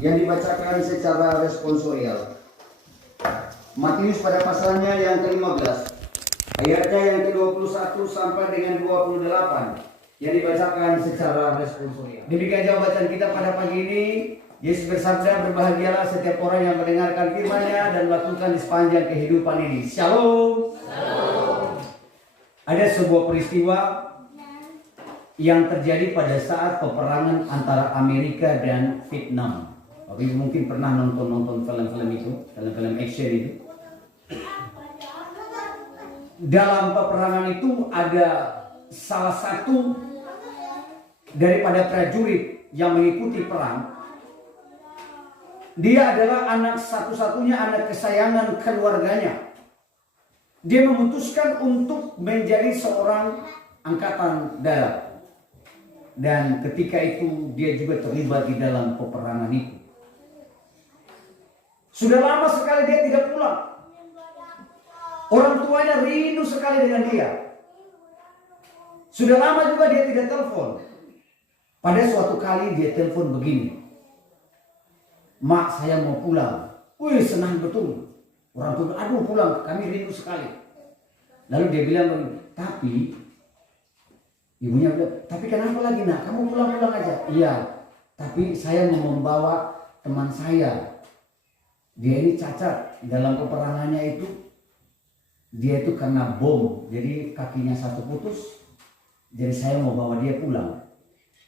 yang dibacakan secara responsorial. Matius pada pasalnya yang ke-15, ayatnya yang ke-21 sampai dengan 28, yang dibacakan secara responsorial. Demikian jawaban kita pada pagi ini. Yesus bersabda, berbahagialah setiap orang yang mendengarkan firman-Nya dan melakukan di sepanjang kehidupan ini. Shalom. Shalom. Ada sebuah peristiwa yang terjadi pada saat peperangan antara Amerika dan Vietnam. Bapak Ibu mungkin pernah nonton film-film itu, film-film action itu. Dalam peperangan itu ada salah satu daripada prajurit yang mengikuti perang. Dia adalah anak satu-satunya, anak kesayangan keluarganya. Dia memutuskan untuk menjadi seorang angkatan darat. Dan ketika itu dia juga terlibat di dalam peperangan itu. Sudah lama sekali dia tidak pulang. Orang tuanya rindu sekali dengan dia. Sudah lama juga dia tidak telepon. Pada suatu kali dia telepon begini. Mak, saya mau pulang. Wih, senang betul. Orang tua, aduh pulang, kami rindu sekali. Lalu dia bilang, tapi ibunya bilang, tapi kenapa lagi nak? Kamu pulang-pulang aja. Iya, tapi saya mau membawa teman saya. Dia ini cacat dalam peperangannya itu. Dia itu kena bom, jadi kakinya satu putus. Jadi saya mau bawa dia pulang.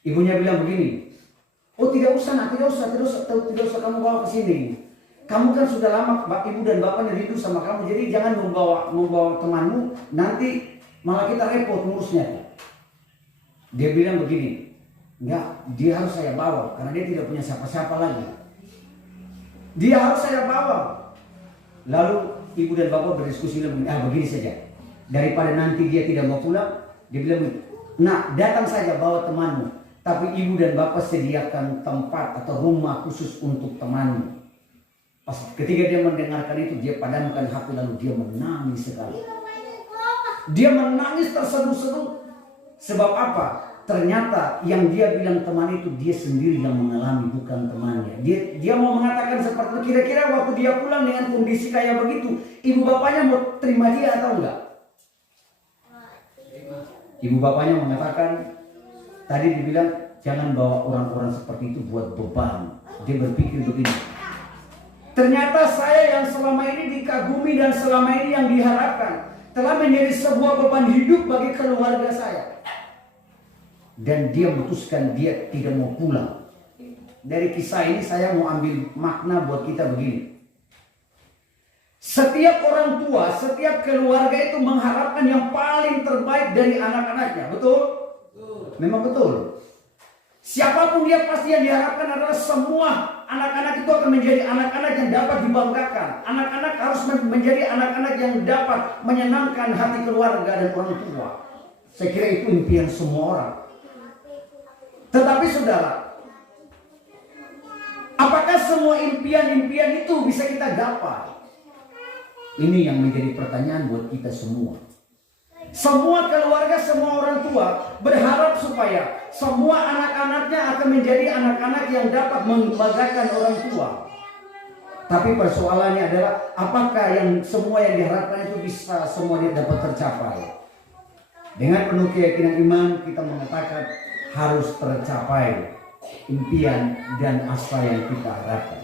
Ibunya bilang begini, oh tidak usah nak, tidak usah kamu bawa ke sini. Kamu kan sudah lama ibu dan bapaknya rindu sama kamu, jadi jangan membawa temanmu, nanti malah kita repot ngurusnya. Dia bilang begini, enggak, dia harus saya bawa karena dia tidak punya siapa-siapa lagi. Dia harus saya bawa. Lalu ibu dan bapak berdiskusi begini, begini saja. Daripada nanti dia tidak mau pulang, dia bilang begini, nak datang saja bawa temanmu. Tapi ibu dan bapak sediakan tempat atau rumah khusus untuk temanmu. Pas ketika dia mendengarkan itu, dia padamkan HP lalu dia menangis sekali. Dia menangis terseduh-seduh. Sebab apa? Ternyata yang dia bilang teman itu dia sendiri yang mengalami, bukan temannya. Dia mau mengatakan seperti itu. Kira-kira waktu dia pulang dengan kondisi kayak begitu, ibu bapaknya mau terima dia atau enggak? Ibu bapaknya mengatakan, tadi dibilang jangan bawa orang-orang seperti itu buat beban. Dia berpikir begini. Ternyata saya yang selama ini dikagumi dan selama ini yang diharapkan telah menjadi sebuah beban hidup bagi keluarga saya. Dan dia memutuskan dia tidak mau pulang. Dari kisah ini saya mau ambil makna buat kita begini. Setiap orang tua, setiap keluarga itu mengharapkan yang paling terbaik dari anak-anaknya. Betul? Memang betul. Siapapun dia pasti yang diharapkan adalah semua anak-anak itu akan menjadi anak-anak yang dapat dibanggakan. Anak-anak harus menjadi anak-anak yang dapat menyenangkan hati keluarga dan orang tua. Saya kira itu impian semua orang. Tetapi saudara, apakah semua impian-impian itu bisa kita dapat? Ini yang menjadi pertanyaan buat kita semua. Semua keluarga, semua orang tua berharap supaya semua anak-anaknya akan menjadi anak-anak yang dapat membanggakan orang tua. Tapi persoalannya adalah apakah yang semua yang diharapkan itu bisa semua dia dapat tercapai? Dengan penuh keyakinan iman kita mengatakan harus tercapai impian dan asa yang kita harapkan.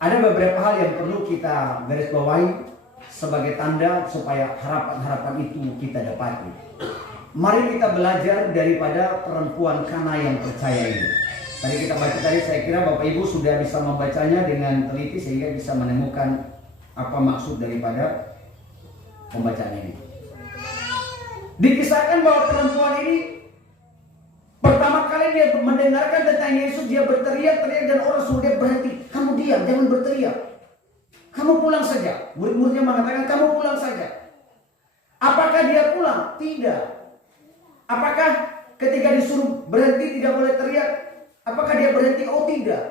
Ada beberapa hal yang perlu kita garis bawahi sebagai tanda supaya harapan-harapan itu kita dapati. Mari kita belajar daripada perempuan Kana yang percaya ini. Tadi kita baca tadi, saya kira Bapak Ibu sudah bisa membacanya dengan teliti sehingga bisa menemukan apa maksud daripada pembacaan ini. Dikisahkan bahwa perempuan ini pertama kali dia mendengarkan tentang Yesus, dia berteriak-teriak dan orang suruh dia berhenti. Kamu diam, jangan berteriak. Kamu pulang saja. Murid-muridnya mengatakan kamu pulang saja. Apakah dia pulang? Tidak. Apakah ketika disuruh berhenti tidak boleh teriak? Apakah dia berhenti? Oh tidak.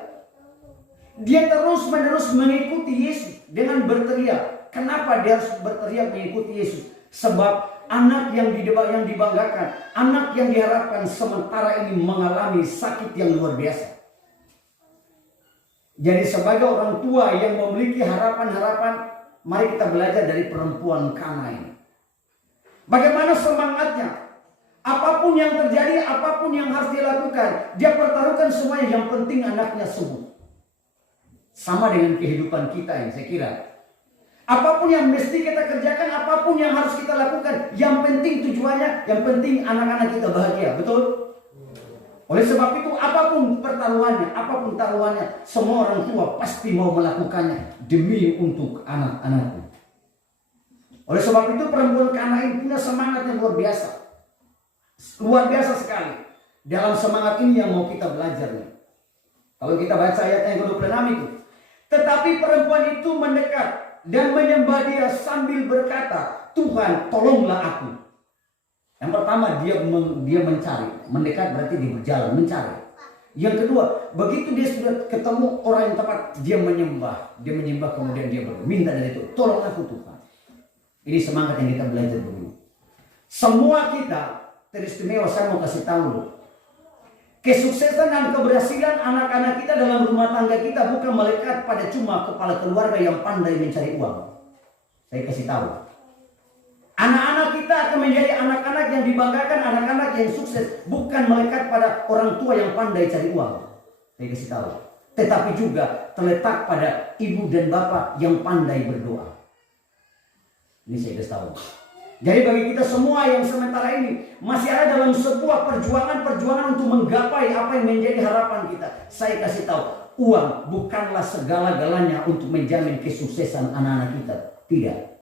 Dia terus-menerus mengikuti Yesus dengan berteriak. Kenapa dia harus berteriak mengikuti Yesus? Sebab anak yang dibanggakan, anak yang diharapkan sementara ini mengalami sakit yang luar biasa. Jadi sebagai orang tua yang memiliki harapan-harapan, mari kita belajar dari perempuan Kana ini. Bagaimana semangatnya? Apapun yang terjadi, apapun yang harus dia lakukan, dia pertaruhkan semuanya, yang penting anaknya sembuh. Sama dengan kehidupan kita ini, saya kira. Apapun yang mesti kita kerjakan, apapun yang harus kita lakukan, yang penting tujuannya, yang penting anak-anak kita bahagia, betul? Oleh sebab itu, apapun pertaruhannya, apapun taruhannya, semua orang tua pasti mau melakukannya demi untuk anak-anaknya. Oleh sebab itu, perempuan Kana ini punya semangat yang luar biasa. Luar biasa sekali. Dalam semangat ini yang mau kita belajar nih. Kalau kita baca ayat yang ke-26 itu. Tetapi perempuan itu mendekat dan menyembah dia sambil berkata, Tuhan, tolonglah aku. Yang pertama, dia mencari. Mendekat berarti dia berjalan, mencari. Yang kedua, begitu dia sudah ketemu orang yang tepat, dia menyembah. Dia menyembah, kemudian dia minta dari itu, tolong aku Tuhan. Ini semangat yang kita belajar begini. Semua kita teristimewa, saya mau kasih tahu loh. Kesuksesan dan keberhasilan anak-anak kita dalam rumah tangga kita bukan melekat pada cuma kepala keluarga yang pandai mencari uang. Saya kasih tahu. Anak-anak kita akan menjadi anak-anak yang dibanggakan, anak-anak yang sukses, bukan melekat pada orang tua yang pandai cari uang. Saya kasih tahu. Tetapi juga terletak pada ibu dan bapak yang pandai berdoa. Ini saya kasih tahu. Jadi bagi kita semua yang sementara ini masih ada dalam sebuah perjuangan untuk menggapai apa yang menjadi harapan kita, saya kasih tahu, uang bukanlah segala-galanya untuk menjamin kesuksesan anak-anak kita. Tidak.